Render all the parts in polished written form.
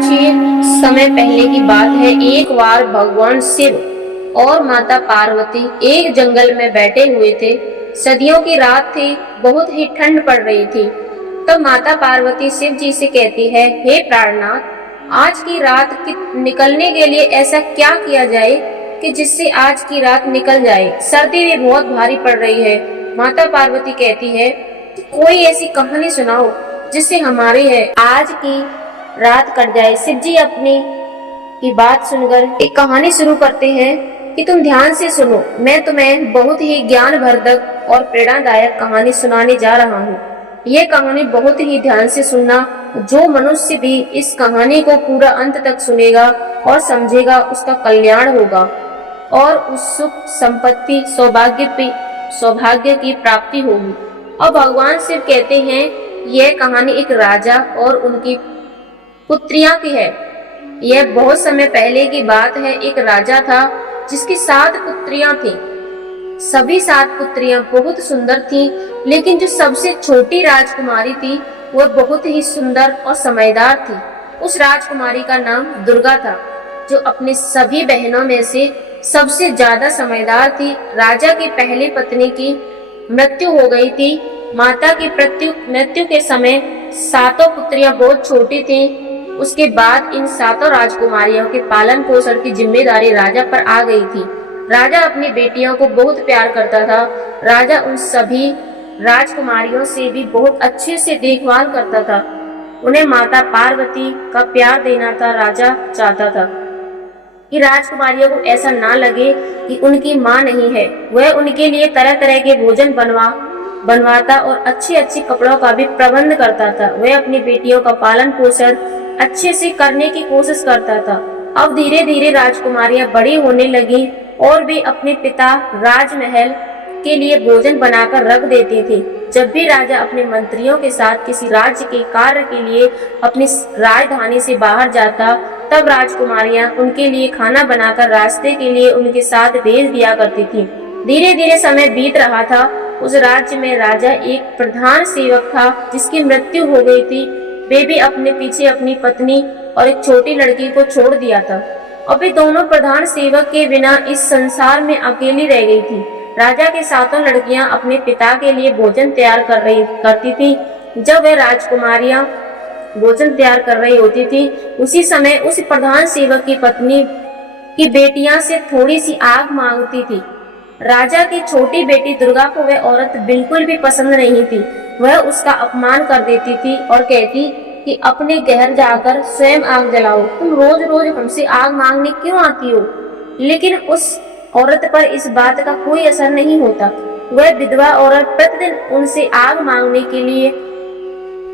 कुछ ही समय पहले की बात है। एक बार भगवान शिव और माता पार्वती एक जंगल में बैठे हुए थे। सर्दियों की रात थी, बहुत ही ठंड पड़ रही थी। तो माता पार्वती शिव जी से कहती है, हे प्राणनाथ, आज की रात निकलने के लिए ऐसा क्या किया जाए कि जिससे आज की रात निकल जाए। सर्दी भी बहुत भारी पड़ रही है। माता पार्वती कहती है, कोई ऐसी कहानी सुनाओ जिससे हमारी है आज की रात कट जाए। शिव जी अपनी की बात सुनकर एक कहानी शुरू करते हैं कि तुम ध्यान से सुनो, मैं तुम्हें बहुत ही ज्ञानवर्धक और प्रेरणादायक कहानी सुनाने जा रहा हूँ। ये कहानी बहुत ही ध्यान से सुनना। जो मनुष्य भी इस कहानी को पूरा अंत तक सुनेगा और समझेगा, उसका कल्याण होगा और उस सुख संपत्ति सौभाग्य की प्राप्ति होगी। और भगवान शिव कहते हैं, यह कहानी एक राजा और उनकी पुत्रियां की है। यह बहुत समय पहले की बात है। एक राजा था जिसकी 7 पुत्रियां थीं। सभी 7 पुत्रियां बहुत सुंदर थीं, लेकिन जो सबसे छोटी राजकुमारी थी वह बहुत ही सुंदर और समझदार थी। उस राजकुमारी का नाम दुर्गा था, जो अपनी सभी बहनों में से सबसे ज्यादा समझदार थी। राजा की पहली पत्नी की मृत्यु हो गई थी। माता की मृत्यु के समय 7 पुत्रियां बहुत छोटी थीं। उसके बाद इन 7 राजकुमारियों के पालन पोषण की जिम्मेदारी राजा पर आ गई थी। राजा अपनी बेटियों को बहुत प्यार करता था। राजा उन सभी राजकुमारियों से भी बहुत अच्छे से देखभाल करता था। उन्हें माता पार्वती का प्यार देना था। राजा चाहता था कि राजकुमारियों को ऐसा ना लगे कि उनकी माँ नहीं है। वह उनके लिए तरह तरह के भोजन बनवाता और अच्छे अच्छे कपड़ों का भी प्रबंध करता था। वह अपनी बेटियों का पालन पोषण अच्छे से करने की कोशिश करता था। अब धीरे धीरे राजकुमारियां बड़ी होने लगी और भी अपने पिता राजमहल के लिए भोजन बनाकर रख देती थी। जब भी राजा अपने मंत्रियों के साथ किसी राज्य के कार्य के लिए अपनी राजधानी से बाहर जाता, तब राजकुमारियां उनके लिए खाना बनाकर रास्ते के लिए उनके साथ भेज दिया करती थी। धीरे धीरे समय बीत रहा था। उस राज्य में राजा एक प्रधान सेवक था जिसकी मृत्यु हो गई थी। वे भी अपने पीछे अपनी पत्नी और एक छोटी लड़की को छोड़ दिया था। अभी दोनों प्रधान सेवक के बिना इस संसार में अकेली रह गई थी। राजा की 7 लड़कियां अपने पिता के लिए भोजन तैयार करती थी। जब वह राजकुमारियां भोजन तैयार कर रही होती थी, उसी समय उस प्रधान सेवक की पत्नी की बेटियां से थोड़ी सी आग मांगती थी। राजा की छोटी बेटी दुर्गा को वह औरत बिल्कुल भी पसंद नहीं थी। वह उसका अपमान कर देती थी और कहती कि अपने घर जाकर स्वयं आग जलाओ। तुम रोज रोज हमसे आग मांगने क्यों आती हो? लेकिन उस औरत पर इस बात का कोई असर नहीं होता। वह विधवा औरत प्रतिदिन उनसे आग मांगने के लिए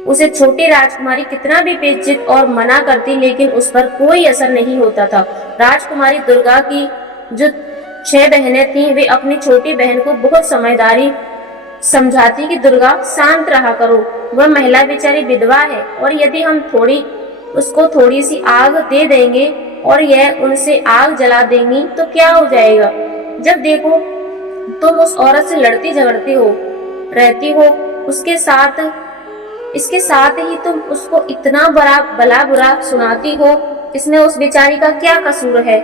उसे छोटी राजकुमारी कितना भी बेइज्जत और मना करती, लेकिन उस पर कोई असर नहीं होता था। राजकुमारी दुर्गा की जो 6 बहनें थीं, वे अपनी छोटी बहन को बहुत समझदारी समझाती कि दुर्गा शांत रहा करो, वह महिला बेचारी विधवा है और यदि हम उसको थोड़ी सी आग दे देंगे और यह उनसे आग जला देंगी तो क्या हो जाएगा। जब देखो तुम उस औरत से लड़ती झगड़ती रहती हो, इसके साथ ही तुम उसको इतना भला बुरा सुनाती हो। इसमें उस बेचारी का क्या कसूर है?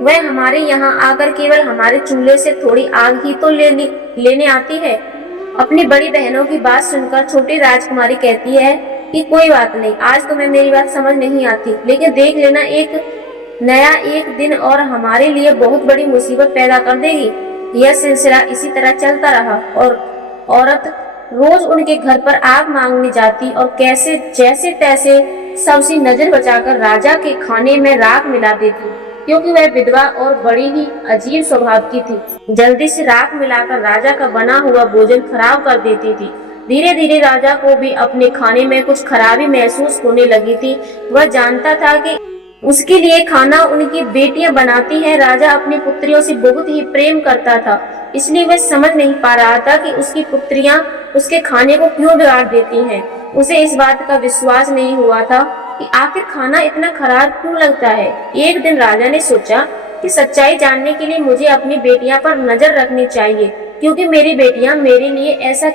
वह हमारे यहाँ आकर केवल हमारे चूल्हे से थोड़ी आग ही तो लेने आती है। अपनी बड़ी बहनों की बात सुनकर छोटी राजकुमारी कहती है कि कोई बात नहीं, आज तुम्हें मेरी बात समझ नहीं आती, लेकिन देख लेना एक दिन और हमारे लिए बहुत बड़ी मुसीबत पैदा कर देगी। यह सिलसिला इसी तरह चलता रहा और औरत रोज उनके घर पर आग मांगने जाती और जैसे तैसे सबसे नजर बचाकर राजा के खाने में राख मिला देती, क्योंकि वह विधवा और बड़ी ही अजीब स्वभाव की थी। जल्दी से राख मिलाकर राजा का बना हुआ भोजन खराब कर देती थी। धीरे धीरे राजा को भी अपने खाने में कुछ खराबी महसूस होने लगी थी। वह जानता था कि उसके लिए खाना उनकी बेटियां बनाती हैं। राजा अपनी पुत्रियों से बहुत ही प्रेम करता था, इसलिए वह समझ नहीं पा रहा था कि उसकी पुत्रियां उसके खाने को क्यों बिगाड़ देती हैं। उसे इस बात का विश्वास नहीं हुआ था कि आखिर खाना इतना खराब क्यों लगता है। एक दिन राजा ने सोचा कि सच्चाई जानने के लिए मुझे अपनी बेटियां पर नजर रखनी चाहिए, क्योंकि मेरी बेटियां मेरे लिए ऐसा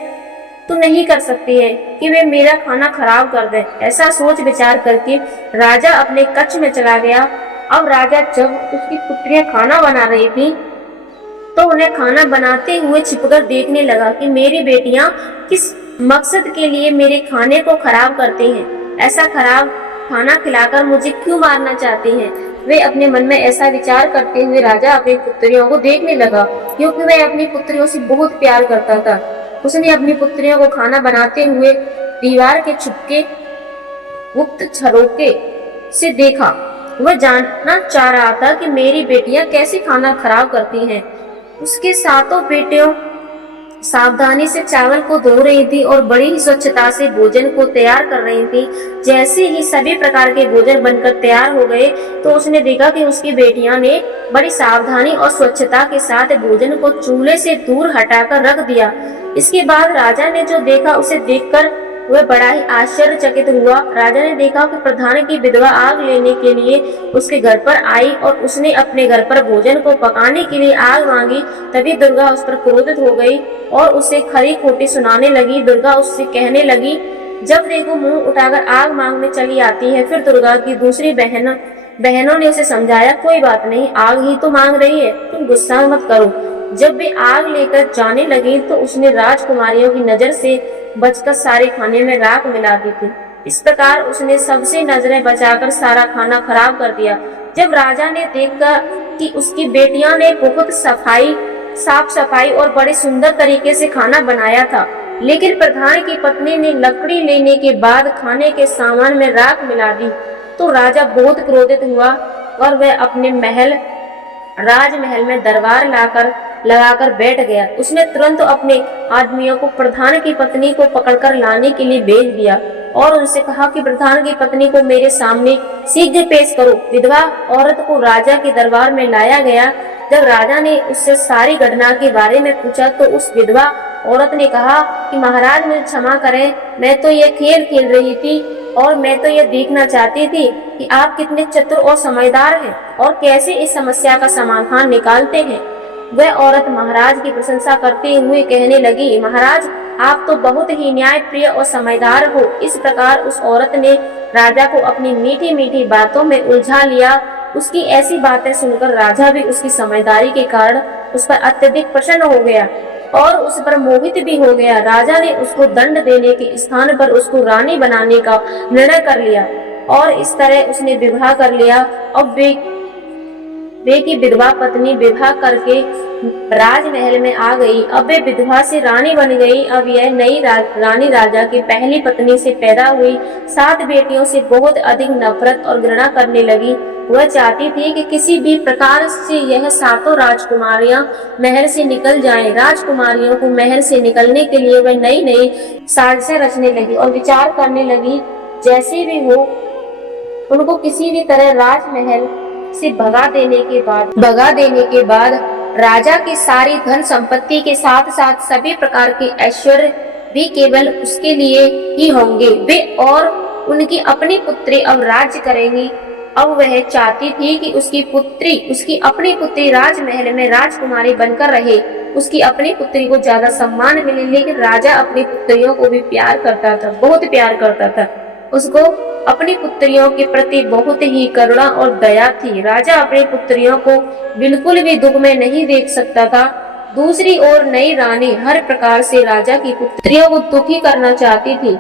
तो नहीं कर सकती है कि वे मेरा खाना खराब कर दे। ऐसा सोच विचार करके राजा अपने कक्ष में चला गया। अब राजा जब उसकी पुत्रियां खाना बना रही थी तो उन्हें खाना बनाते हुए छिपकर देखने लगा कि मेरी बेटियां किस मकसद के लिए मेरे खाने को खराब करती हैं। ऐसा खराब खाना खिलाकर मुझे क्यों मारना चाहती हैं। वे अपने मन में ऐसा विचार करते हुए राजा अपनी पुत्रियों को देखने लगा, क्योंकि वह अपनी पुत्रियों से बहुत प्यार करता था। उसने अपनी पुत्रियों को खाना बनाते हुए दीवार के छुपके गुप्त झरोखे से देखा। वह जानना चाह रहा था कि मेरी बेटियां कैसे खाना खराब करती हैं। उसके सातों बेटियों सावधानी से चावल को धो रही थी और बड़ी ही स्वच्छता से भोजन को तैयार कर रही थी। जैसे ही सभी प्रकार के भोजन बनकर तैयार हो गए तो उसने देखा कि उसकी बेटियां ने बड़ी सावधानी और स्वच्छता के साथ भोजन को चूल्हे से दूर हटाकर रख दिया। इसके बाद राजा ने जो देखा उसे देखकर वह बड़ा ही आश्चर्यचकित हुआ। राजा ने देखा कि प्रधान की विधवा आग लेने के लिए उसके घर पर आई और उसने अपने घर पर भोजन को पकाने के लिए आग मांगी। तभी दुर्गा उस पर क्रोधित हो गई और उसे खरी खोटी सुनाने लगी। दुर्गा उससे कहने लगी, जब देखो मुंह उठाकर आग मांगने चली आती है। फिर दुर्गा की दूसरी बहनों ने उसे समझाया, कोई बात नहीं, आग ही तो मांग रही है, तुम गुस्सा मत करो। जब वे आग लेकर जाने लगी तो उसने राजकुमारियों की नजर से बचकर सारे खाने में राख मिला दी थी। इस प्रकार उसने सबसे नजरें बचाकर सारा खाना खराब कर दिया। जब राजा ने देखा कि उसकी बेटियां ने बहुत साफ सफाई और बड़े सुंदर तरीके से खाना बनाया था, लेकिन प्रधान की पत्नी ने लकड़ी लेने के बाद खाने के सामान में राख मिला दी, तो राजा बहुत क्रोधित हुआ और वह अपने राजमहल में दरबार लगाकर बैठ गया। उसने तुरंत अपने आदमियों को प्रधान की पत्नी को पकड़कर लाने के लिए भेज दिया और उनसे कहा कि प्रधान की पत्नी को मेरे सामने शीघ्र पेश करो। विधवा औरत को राजा के दरबार में लाया गया। जब राजा ने उससे सारी घटना के बारे में पूछा तो उस विधवा औरत ने कहा कि महाराज मुझे क्षमा करें, मैं तो ये खेल खेल रही थी और मैं तो ये देखना चाहती थी कि आप कितने चतुर और समझदार हैं और कैसे इस समस्या का समाधान निकालते हैं। वह औरत महाराज की प्रशंसा करते हुए कहने लगी, महाराज आप तो बहुत ही न्याय प्रिय और समझदार हो। इस प्रकार उस औरत ने राजा को अपनी मीठी मीठी बातों में उलझा लिया। उसकी ऐसी बातें सुनकर राजा भी उसकी समझदारी के कारण उस पर अत्यधिक प्रसन्न हो गया और उस पर मोहित भी हो गया। राजा ने उसको दंड देने के स्थान पर उसको रानी बनाने का निर्णय कर लिया और इस तरह उसने विवाह कर लिया। अब वे की विधवा पत्नी विवाह करके राजमहल में आ गई। अब वे विधवा से रानी बन गई। अब यह नई रानी राजा की पहली पत्नी से पैदा हुई 7 बेटियों से बहुत अधिक नफरत और घृणा करने लगी। वह चाहती थी कि किसी भी प्रकार से यह 7 राजकुमारियां महल से निकल जाएं। राजकुमारियों को महल से निकलने के लिए वह नई नई साजिशें रचने लगी और विचार करने लगी, जैसे भी हो उनको किसी भी तरह राजमहल से भगा देने के बाद राजा की सारी धन संपत्ति के साथ साथ सभी प्रकार के ऐश्वर्य भी केवल उसके लिए ही होंगे। वे और उनकी अपनी पुत्री अब राज्य करेंगी। अब वह चाहती थी कि उसकी अपनी पुत्री राजमहल में राजकुमारी बनकर रहे। उसकी अपनी पुत्री को ज्यादा सम्मान मिले, लेकिन राजा अपनी पुत्रियों को भी प्यार करता था, बहुत प्यार करता था। उसको अपनी पुत्रियों के प्रति बहुत ही करुणा और दया थी। राजा अपनी पुत्रियों को बिल्कुल भी दुख में नहीं देख सकता था। दूसरी ओर नई रानी हर प्रकार से राजा की पुत्रियों को दुखी करना चाहती थी।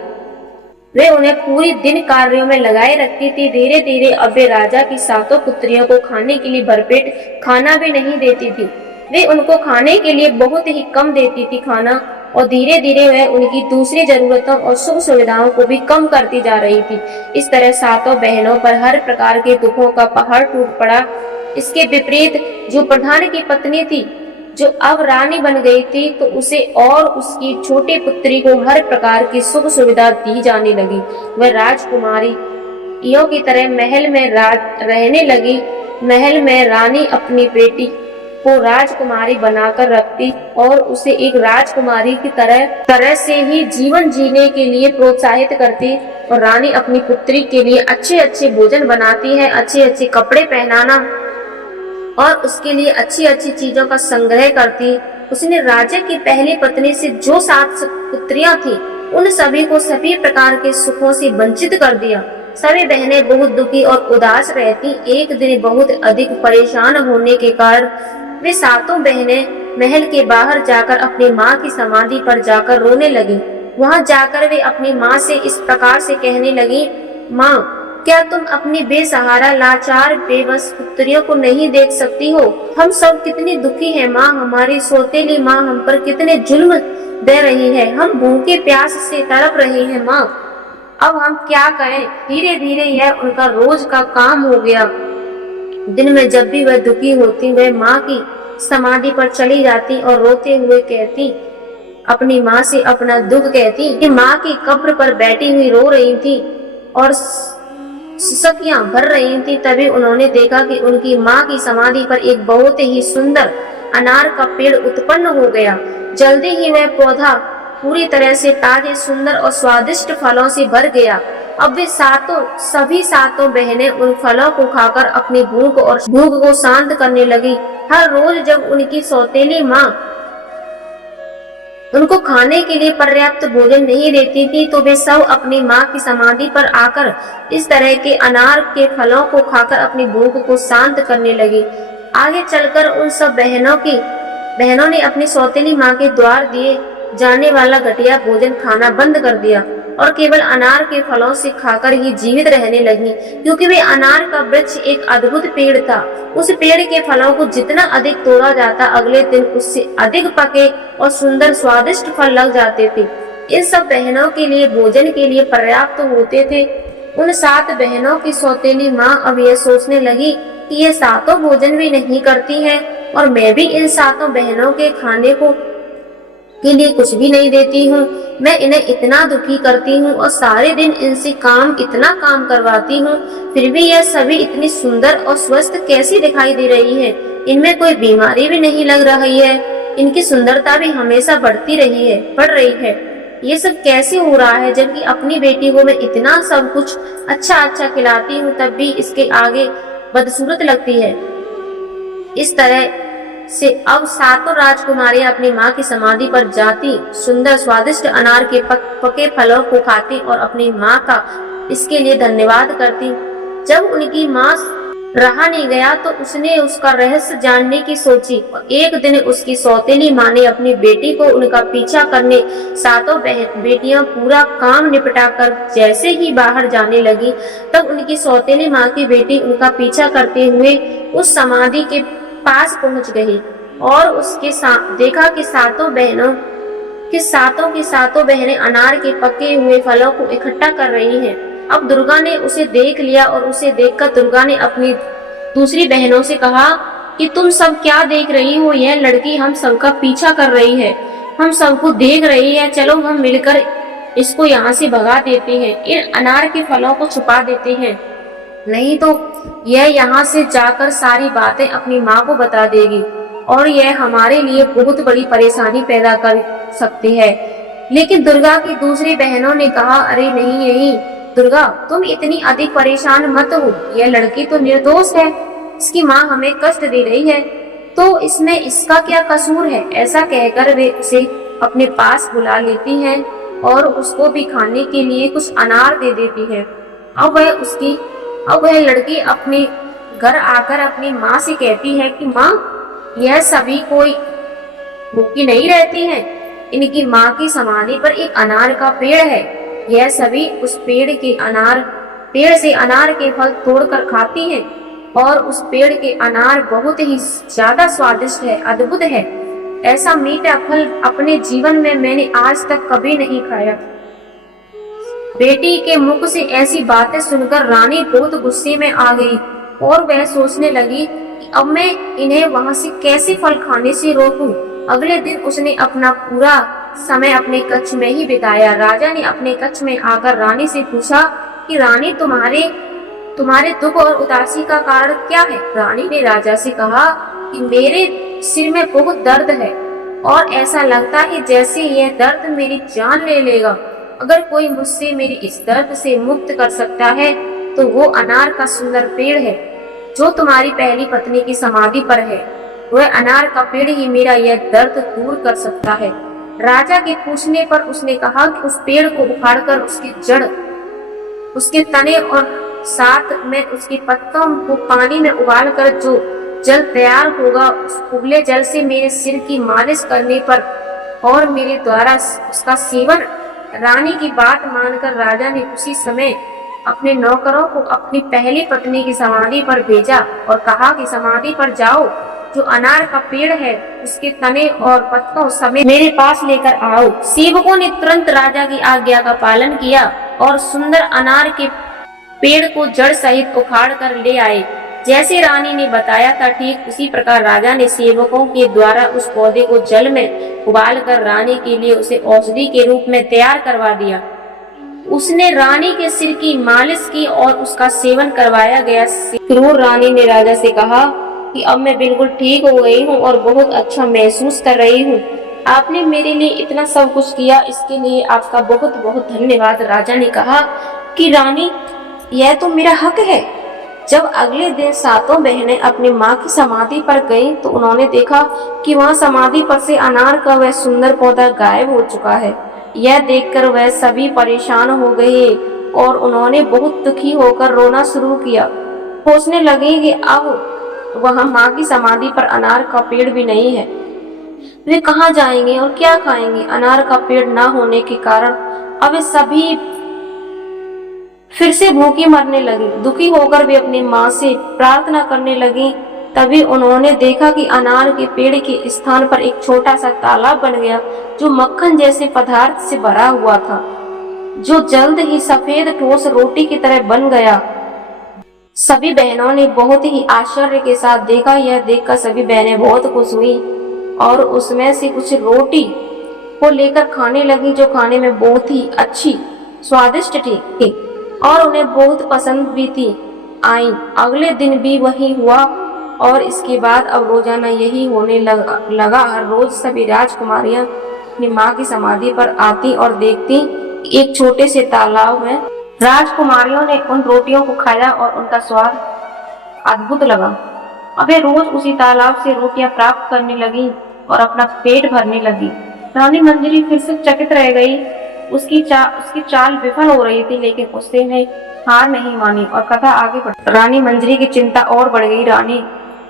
वे उन्हें पूरी दिन कार्यों में लगाए रखती थी। धीरे धीरे अब वे राजा की 7 पुत्रियों को खाने के लिए भरपेट खाना भी नहीं देती थी। वे उनको खाने के लिए बहुत ही कम देती थी खाना, और धीरे धीरे वह उनकी दूसरी जरूरतों और सुख सुविधाओं को भी कम करती जा रही थी। इस तरह 7 बहनों पर हर प्रकार के दुखों का पहाड़ टूट पड़ा। इसके विपरीत जो प्रधान की पत्नी थी, जो अब रानी बन गई थी, तो उसे और उसकी छोटी पुत्री को हर प्रकार की सुख सुविधा दी जाने लगी। वह राजकुमारियों की तरह महल में रहने लगी। महल में रानी अपनी बेटी को राजकुमारी बनाकर रखती और उसे एक राजकुमारी की तरह से ही जीवन जीने के लिए प्रोत्साहित करती। और रानी अपनी पुत्री के लिए अच्छे अच्छे भोजन बनाती है, अच्छे अच्छे कपड़े पहनाना और उसके लिए अच्छी अच्छी चीजों का संग्रह करती उसने राजा की पहली पत्नी से जो 7 पुत्रियां थी, उन सभी को सभी प्रकार के सुखों से वंचित कर दिया। सभी बहनें बहुत दुखी और उदास रहती। एक दिन बहुत अधिक परेशान होने के कारण वे सातों बहनें महल के बाहर जाकर अपनी माँ की समाधि पर जाकर रोने लगी। वहां जाकर वे अपनी माँ से इस प्रकार से कहने लगी, माँ, क्या तुम अपनी बेसहारा लाचार बेबस पुत्रियों को नहीं देख सकती हो? हम सब कितनी दुखी हैं माँ, हमारी सौतेली माँ हम पर कितने जुल्म दे रही है, हम भूखे प्यास से तड़प रहे हैं माँ, अब हम क्या करें? धीरे धीरे यह उनका रोज का काम हो गया। दिन में जब भी वह दुखी होती, वह माँ की समाधि पर चली जाती और रोते हुए कहती, अपनी माँ से अपना दुख कहती कि माँ की कब्र पर बैठी हुई रो रही थी और सिसकियां भर रही थी। तभी उन्होंने देखा कि उनकी माँ की समाधि पर एक बहुत ही सुंदर अनार का पेड़ उत्पन्न हो गया। जल्दी ही वह पौधा पूरी तरह से ताजे, सुंदर और स्वादिष्ट फलों से भर गया। अब वे सभी सातों बहनें उन फलों को खाकर अपनी भूख को शांत करने लगी। हर रोज जब उनकी सौतेली माँ उनको खाने के लिए पर्याप्त भोजन नहीं देती थी, तो वे सब अपनी माँ की समाधि पर आकर इस तरह के अनार के फलों को खाकर अपनी भूख को शांत करने लगी। आगे चलकर उन सब बहनों ने अपनी सौतेली माँ के द्वार दिए जाने वाला घटिया भोजन खाना बंद कर दिया और केवल अनार के फलों से खाकर ही जीवित रहने लगी, क्योंकि वे अनार का वृक्ष एक अद्भुत पेड़ था। उस पेड़ के फलों को जितना अधिक तोड़ा जाता, अगले दिन उससे अधिक पके और सुंदर स्वादिष्ट फल लग जाते थे। इन सब बहनों के लिए भोजन के लिए पर्याप्त होते थे। उन 7 बहनों की सौतेली माँ अब यह सोचने लगी कि ये सातों भोजन भी नहीं करती हैं और मैं भी इन सातों बहनों के खाने के लिए कुछ भी नहीं देती हूँ। मैं इन्हें इतना दुखी करती हूँ और सारे दिन इनसे इतना काम करवाती हूँ, फिर भी यह सभी इतनी सुंदर और स्वस्थ कैसी दिखाई दे रही है? इनमें कोई बीमारी भी नहीं लग रही है, इनकी सुंदरता भी हमेशा बढ़ रही है। ये सब कैसे हो रहा है, जबकि अपनी बेटी को मैं इतना सब कुछ अच्छा खिलाती हूँ, तब भी इसके आगे बदसूरत लगती है। इस तरह से अब सातों राजकुमारियां अपनी माँ की समाधि पर जाती, सुंदर स्वादिष्ट अनार के पके फलों को खाती और अपनी माँ का इसके लिए धन्यवाद करती। जब उनकी माँ रहा नहीं गया तो उसने उसका रहस्य जानने की सोची और एक दिन उसकी सौतेली माँ ने अपनी बेटी को उनका पीछा करने सातों बेटियां पूरा काम निपटा कर जैसे ही बाहर जाने लगी, तब उनकी सौतेली माँ की बेटी उनका पीछा करते हुए उस समाधि के पास पहुंच गई और उसके देखा कि सातों बहनें अनार के पके हुए फलों को इकट्ठा कर रही हैं। अब दुर्गा ने उसे देख लिया और उसे देखकर दुर्गा ने अपनी दूसरी बहनों से कहा कि तुम सब क्या देख रही हो? यह लड़की हम सबका पीछा कर रही है, हम सबको देख रही है, चलो हम मिलकर इसको यहाँ से भगा देते हैं, इन अनार के फलों को छुपा देते हैं, नहीं तो यह यहाँ से जाकर सारी बातें अपनी माँ को बता देगी और यह हमारे लिए बहुत बड़ी परेशानी पैदा कर सकती है। लेकिन दुर्गा की दूसरी बहनों ने कहा, अरे नहीं दुर्गा, तुम इतनी अधिक परेशान मत हो, यह लड़की तो निर्दोष है, इसकी माँ हमें कष्ट दे रही है, तो इसमें इसका क्या कसूर है? ऐसा कहकर वे उसे अपने पास बुला लेती हैं और उसको भी खाने के लिए कुछ अनार दे देती है। अब वह लड़की अपने घर आकर अपनी माँ से कहती है कि माँ, यह सभी कोई भूखी नहीं रहती हैं, इनकी माँ की समाधि पर एक अनार का पेड़ है, यह सभी उस पेड़ से अनार के फल तोड़कर खाती हैं और उस पेड़ के अनार बहुत ही ज्यादा स्वादिष्ट है, अद्भुत है। ऐसा मीठा फल अपने जीवन में मैंने आज तक कभी नहीं खाया। बेटी के मुख से ऐसी बातें सुनकर रानी बहुत गुस्से में आ गई और वह सोचने लगी कि अब मैं इन्हें वहां से कैसे फल खाने से रोकूं। अगले दिन उसने अपना पूरा समय अपने कक्ष में ही बिताया। राजा ने अपने कक्ष में आकर रानी से पूछा कि रानी, तुम्हारे दुख और उदासी का कारण क्या है? रानी ने राजा से कहा कि मेरे सिर में बहुत दर्द है और ऐसा लगता है जैसे यह दर्द मेरी जान ले लेगा। अगर कोई मुझसे मेरी इस दर्द से मुक्त कर सकता है तो वो अनार का सुंदर पेड़ है जो तुम्हारी पहली पत्नी की समाधि पर है। वह अनार का पेड़ ही मेरा यह दर्द दूर कर सकता है। राजा के पूछने पर उसने कहा कि उस पेड़ को उखाड़कर उसकी जड़, उसके तने और साथ में उसके पत्तों को पानी में उबालकर जो जल तैयार होगा, उस उबले जल से मेरे सिर की मालिश करने पर और मेरे द्वारा उसका सेवन। रानी की बात मानकर राजा ने उसी समय अपने नौकरों को अपनी पहली पत्नी की समाधि पर भेजा और कहा कि समाधि पर जाओ, जो अनार का पेड़ है उसके तने और पत्तों समेत मेरे पास लेकर आओ। सेवकों ने तुरंत राजा की आज्ञा का पालन किया और सुंदर अनार के पेड़ को जड़ सहित उखाड़ कर ले आए। जैसे रानी ने बताया था ठीक उसी प्रकार राजा ने सेवकों के द्वारा उस पौधे को जल में उबालकर रानी के लिए उसे औषधि के रूप में तैयार करवा दिया। उसने रानी के सिर की मालिश की और उसका सेवन करवाया गया। क्रूर रानी ने राजा से कहा कि अब मैं बिल्कुल ठीक हो गई हूँ और बहुत अच्छा महसूस कर रही हूँ। आपने मेरे लिए इतना सब कुछ किया, इसके लिए आपका बहुत बहुत धन्यवाद। राजा ने कहा कि रानी, यह तो मेरा हक है। जब अगले दिन सातों बहनें अपनी माँ की समाधि पर गईं, तो उन्होंने देखा कि वहाँ समाधि पर से अनार का वह सुंदर पौधा गायब हो चुका है। यह देखकर वह सभी परेशान हो गए और उन्होंने बहुत दुखी होकर रोना शुरू किया। सोचने लगे कि अब वहाँ माँ की समाधि पर अनार का पेड़ भी नहीं है, वे कहाँ जाएंगे और क्या खाएंगे। अनार का पेड़ न होने के कारण अब वे सभी फिर से भूखी मरने लगी। दुखी होकर वे अपनी माँ से प्रार्थना करने लगी। तभी उन्होंने देखा कि अनार के पेड़ के स्थान पर एक छोटा सा तालाब बन गया, जो मक्खन जैसे पदार्थ से भरा हुआ था, जो जल्द ही सफेद ठोस रोटी की तरह बन गया। सभी बहनों ने बहुत ही आश्चर्य के साथ देखा। यह देखकर सभी बहनें बहुत खुश हुई और उसमें से कुछ रोटी को लेकर खाने लगी, जो खाने में बहुत ही अच्छी स्वादिष्ट थी और उन्हें बहुत पसंद भी थी आई। अगले दिन भी वही हुआ और इसके बाद अब रोजाना यही होने लगा। हर रोज सभी राजकुमारियां अपनी माँ की समाधि पर आती और देखती एक छोटे से तालाब में। राजकुमारियों ने उन रोटियों को खाया और उनका स्वाद अद्भुत लगा। अब वे रोज उसी तालाब से रोटियां प्राप्त करने लगी और अपना पेट भरने लगी। रानी मंजरी फिर से चकित रह गई। उसकी चाल विफल हो रही थी, लेकिन उसने हार नहीं मानी और कथा आगे बढ़ी। रानी मंजरी की चिंता और बढ़ गई।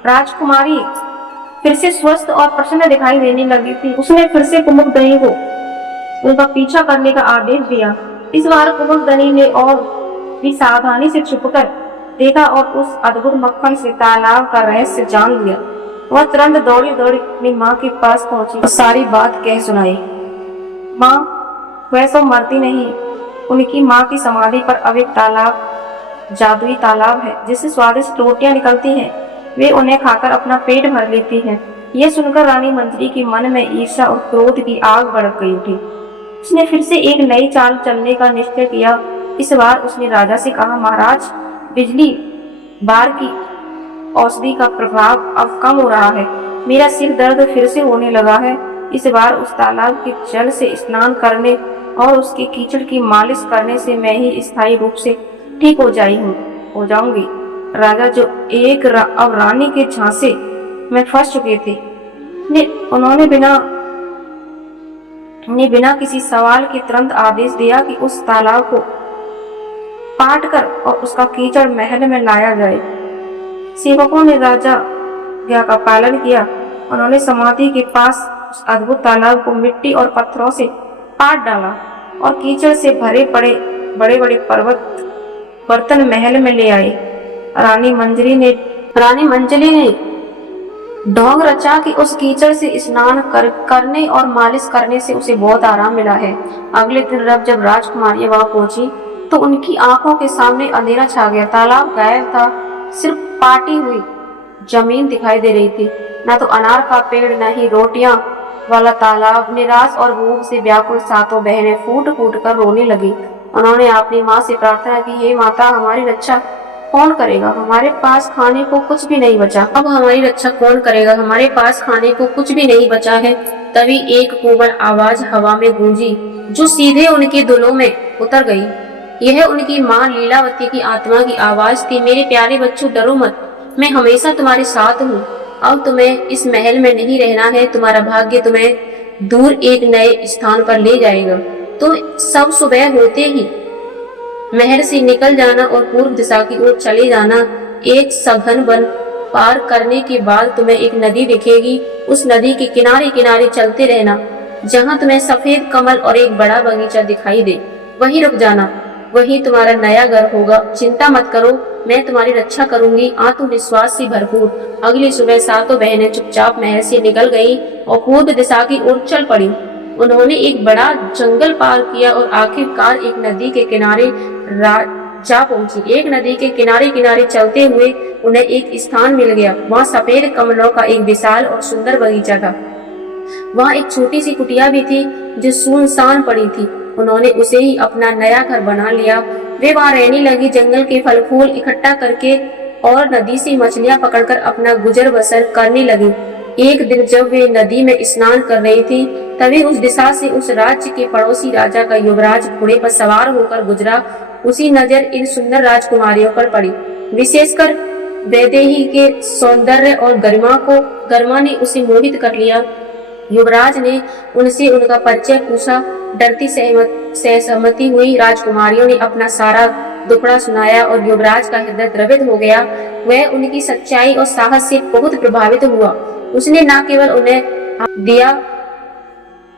राजकुमारी फिर से स्वस्थ और प्रसन्न दिखाई देने लगी थी। उसने फिर से कुमुदनी को उनका पीछा करने का आदेश दिया। इस बार कुमुदनी ने और भी सावधानी से छुपकर देखा और उस अद्भुत मक्खन से तालाब का रहस्य जान लिया। वह तुरंत दौड़ी दौड़ी अपनी माँ के पास पहुंची और सारी बात कह सुनाई। माँ, वह सब मरती नहीं। उनकी माँ की समाधि पर अब एक तालाब, जादुई तालाब है, जिससे स्वादिष्ट रोटियां निकलती हैं। वे उन्हें खाकर अपना पेट भर लेती हैं। यह सुनकर रानी मंजरी के मन में ईर्ष्या और क्रोध की आग भड़क गई थी। उसने फिर से एक नई चाल चलने का निश्चय किया। इस बार उसने राजा से कहा, महाराज, बिजली बार की औषधि का प्रभाव अब कम हो रहा है। मेरा सिर दर्द फिर से होने लगा है। इस बार उस तालाब के जल से स्नान करने और उसके कीचड़ की मालिश करने से मैं ही स्थायी रूप से ठीक हो जाऊंगी। राजा, जो अब रानी के झांसे में फंस चुके थे, उन्होंने बिना किसी सवाल के तुरंत आदेश दिया कि उस तालाब को पाट कर और उसका कीचड़ महल में लाया जाए। सेवकों ने राजा आज्ञा का पालन किया। उन्होंने समाधि के पास उस अद्भुत तालाब को मिट्टी और पत्थरों से पाट डाला और कीचड़ से भरे पड़े बड़े बड़े बर्तन महल में ले आए। रानी मंजरी ने ढोंग रचा कि उस कीचड़ से स्नान करने और मालिश करने से उसे बहुत आराम मिला है। अगले दिन जब राजकुमारी वहां पहुंची तो उनकी आंखों के सामने अंधेरा छा गया। तालाब गायब था, सिर्फ पाटी हुई जमीन दिखाई दे रही थी। न तो अनार का पेड़, न ही रोटियां वाला तालाब। निराश और भूख से व्याकुल सातों बहनें फूट फूट कर रोने लगी। उन्होंने अपनी माँ से प्रार्थना की, हे माता, हमारी रक्षा कौन करेगा? हमारे पास खाने को कुछ भी नहीं बचा। अब हमारी रक्षा कौन करेगा? हमारे पास खाने को कुछ भी नहीं बचा है। तभी एक कोमल आवाज हवा में गूंजी, जो सीधे उनके दिलों में उतर गई। यह उनकी माँ लीलावती की आत्मा की आवाज थी। मेरे प्यारे बच्चों, डरो मत, मैं हमेशा तुम्हारे साथ हूँ। अब तुम्हें इस महल में नहीं रहना है, तुम्हारा भाग्य तुम्हें दूर एक नए स्थान पर ले जाएगा। तुम सब सुबह होते ही महल से निकल जाना और पूर्व दिशा की ओर चले जाना। एक सघन वन पार करने के बाद तुम्हें एक नदी दिखेगी। उस नदी के किनारे किनारे चलते रहना। जहाँ तुम्हें सफेद कमल और एक बड़ा बगीचा दिखाई दे, वहीं रुक जाना। वही तुम्हारा नया घर होगा। चिंता मत करो, मैं तुम्हारी रक्षा करूंगी। आत्मविश्वास से भरपूर अगली सुबह सातों बहनें चुपचाप महल से निकल गई और पूर्व दिशा की ओर चल पड़ी। उन्होंने एक बड़ा जंगल पार किया और आखिरकार एक नदी के किनारे जा पहुंची। एक नदी के किनारे किनारे चलते हुए उन्हें एक स्थान मिल गया। वहाँ सफेद कमलों का एक विशाल और सुंदर बगीचा था। वहाँ एक छोटी सी कुटिया भी थी जो सुनसान पड़ी थी। उन्होंने उसे ही अपना नया घर बना लिया। वे वहाँ रहने लगी, जंगल के फल फूल इकट्ठा करके और नदी से मछलियाँ पकड़कर अपना गुजर बसर करने लगी। एक दिन जब वे नदी में स्नान कर रही थी, तभी उस दिशा से उस राज्य के पड़ोसी राजा का युवराज घोड़े पर सवार होकर गुजरा। उसी नजर इन सुंदर राजकुमारियों पर पड़ी। विशेषकर वैदेही के सौंदर्य और गरिमा ने उसे मोहित कर लिया। युवराज ने उनसे उनका परिचय पूछा। डरती सहमति हुई। राजकुमारियों ने अपना सारा दुखड़ा सुनाया और युवराज का हृदय द्रवित हो गया। वह उनकी सच्चाई और साहस से बहुत प्रभावित हुआ। उसने न केवल उन्हें दिया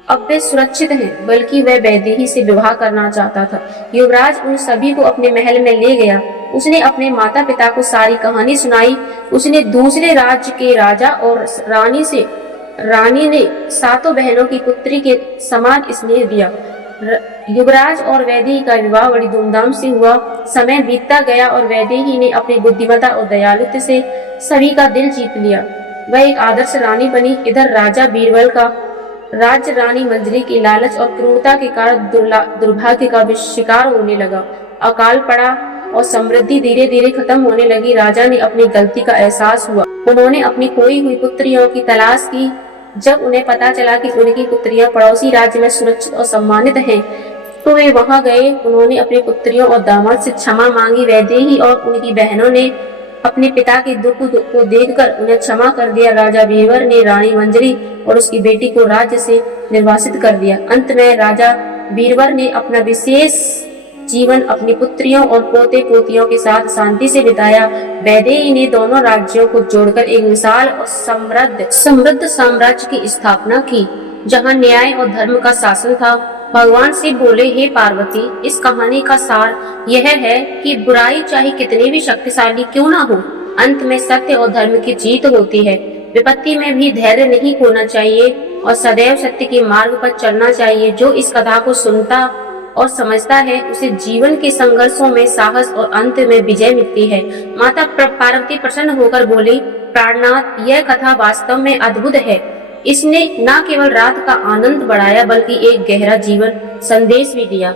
अब वे सुरक्षित हैं, बल्कि वह वैदेही से विवाह करना चाहता था। युवराज उन सभी को अपने महल में ले गया। उसने अपने माता पिता को सारी कहानी सुनाई। उसने दूसरे राज्य के राजा और रानी ने सातों बहनों की पुत्री के समान स्नेह दिया। युवराज और वैदेही का विवाह बड़ी धूमधाम से हुआ। समय बीतता गया और वैदेही ने अपनी बुद्धिमत्ता और दयालुता से सभी का दिल जीत लिया। वह एक आदर्श रानी बनी। इधर राजा बीरबल का राज्य रानी मंजरी की लालच और क्रूरता के कारण दुर्भाग्य का शिकार होने लगा। अकाल पड़ा और समृद्धि धीरे धीरे खत्म होने लगी। राजा ने अपनी गलती का एहसास हुआ। उन्होंने अपनी खोई हुई पुत्रियों की तलाश की। जब उन्हें पता चला कि उनकी पुत्रियां पड़ोसी राज्य में सुरक्षित और सम्मानित हैं, तो वे वहां गए। उन्होंने अपनी पुत्रियों और दामाद से क्षमा मांगी। वैदेही और उनकी बहनों ने अपने पिता के दुख को देखकर उन्हें क्षमा कर दिया। राजा बीरबल ने रानी मंजरी और उसकी बेटी को राज्य से निर्वासित कर दिया। अंत में राजा बीरबल ने अपना विशेष जीवन अपनी पुत्रियों और पोते पोतियों के साथ शांति से बिताया। वैदेही ने दोनों राज्यों को जोड़कर एक विशाल और समृद्ध साम्राज्य की स्थापना की, जहां न्याय और धर्म का शासन था। भगवान शिव बोले, हे पार्वती, इस कहानी का सार यह है कि बुराई चाहे कितनी भी शक्तिशाली क्यों ना हो, अंत में सत्य और धर्म की जीत होती है। विपत्ति में भी धैर्य नहीं खोना चाहिए और सदैव सत्य के मार्ग पर चलना चाहिए। जो इस कथा को सुनता और समझता है, उसे जीवन के संघर्षों में साहस और अंत में विजय मिलती है। माता पार्वती प्रसन्न होकर बोली, प्राणनाथ, यह कथा वास्तव में अद्भुत है। इसने न केवल रात का आनंद बढ़ाया, बल्कि एक गहरा जीवन संदेश भी दिया।